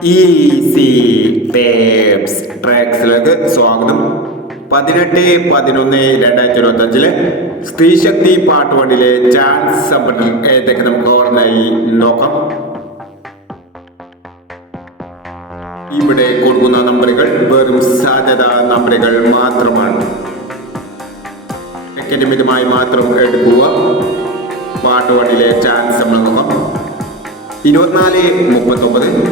Easy tapes ട്രാക്സിലേക്ക് സ്വാഗതം. 18/11/2025 സ്ത്രീശക്തി part 1 chance സമ്പന്നൻ ഏതൊക്കെ നമുക്ക് ഓർമ്മയായി നോക്കാം. ഇവിടെ കൊടുക്കുന്ന നമ്പറുകൾ വെറും സാധ്യത നമ്പറുകൾ മാത്രമാണ്. അക്കാഡമികമായി മാത്രം എടുക്കുക. പാർട്ട് 1 ചാൻസ് നമ്മൾ നോക്കാം. 24-39,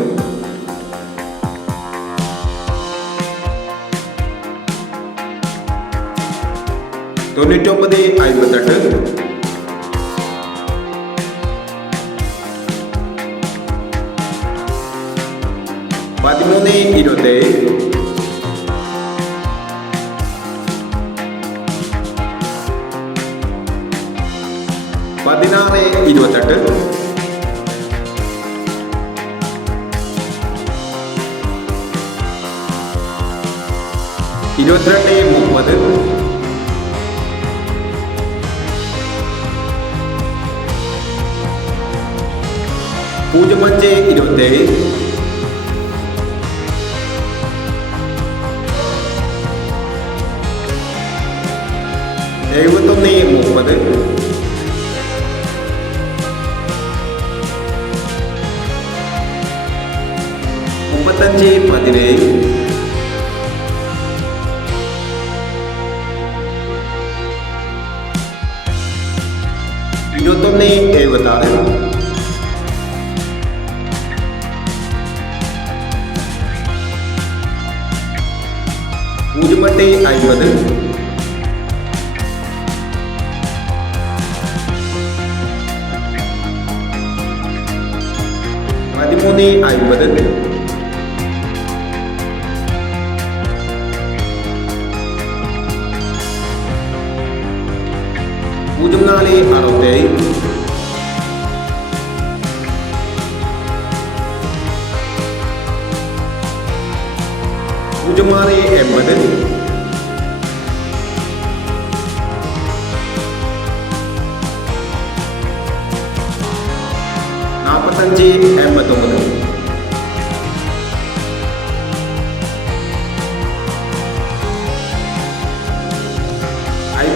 99-58, 13-27, 16-28, 22-30, 05-27, 71-30, 35-17, 21-76, 08-50, 13-50, 04-67, 06-80, 45-89,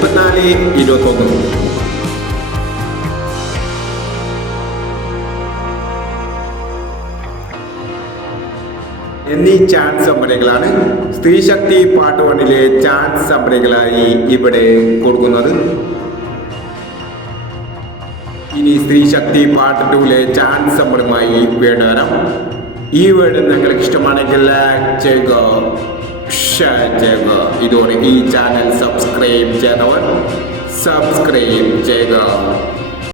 54-21. എന്നീ ചാൻസ് സമ്പന്നകളാണ് സ്ത്രീശക്തി പാർട്ട് 1 ചാൻസ് സമ്പന്നകളായി ഇവിടെ കൊടുക്കുന്നത്. ഇനി സ്ത്രീശക്തി പാർട്ട് 2 ചാൻസ് സമ്പന്നമായി വീണ്ടും വരാം. ഈ വീഡിയോ നിങ്ങൾക്ക് ഇഷ്ടമാണെങ്കിൽ ലൈക്ക് ചെയ്യുക, ഷെയർ ചെയ്യുക. ഇതോടെ ഈ ചാനൽ സബ്സ്ക്രൈബ് ചെയ്തവർ സബ്സ്ക്രൈബ് ചെയ്യുക.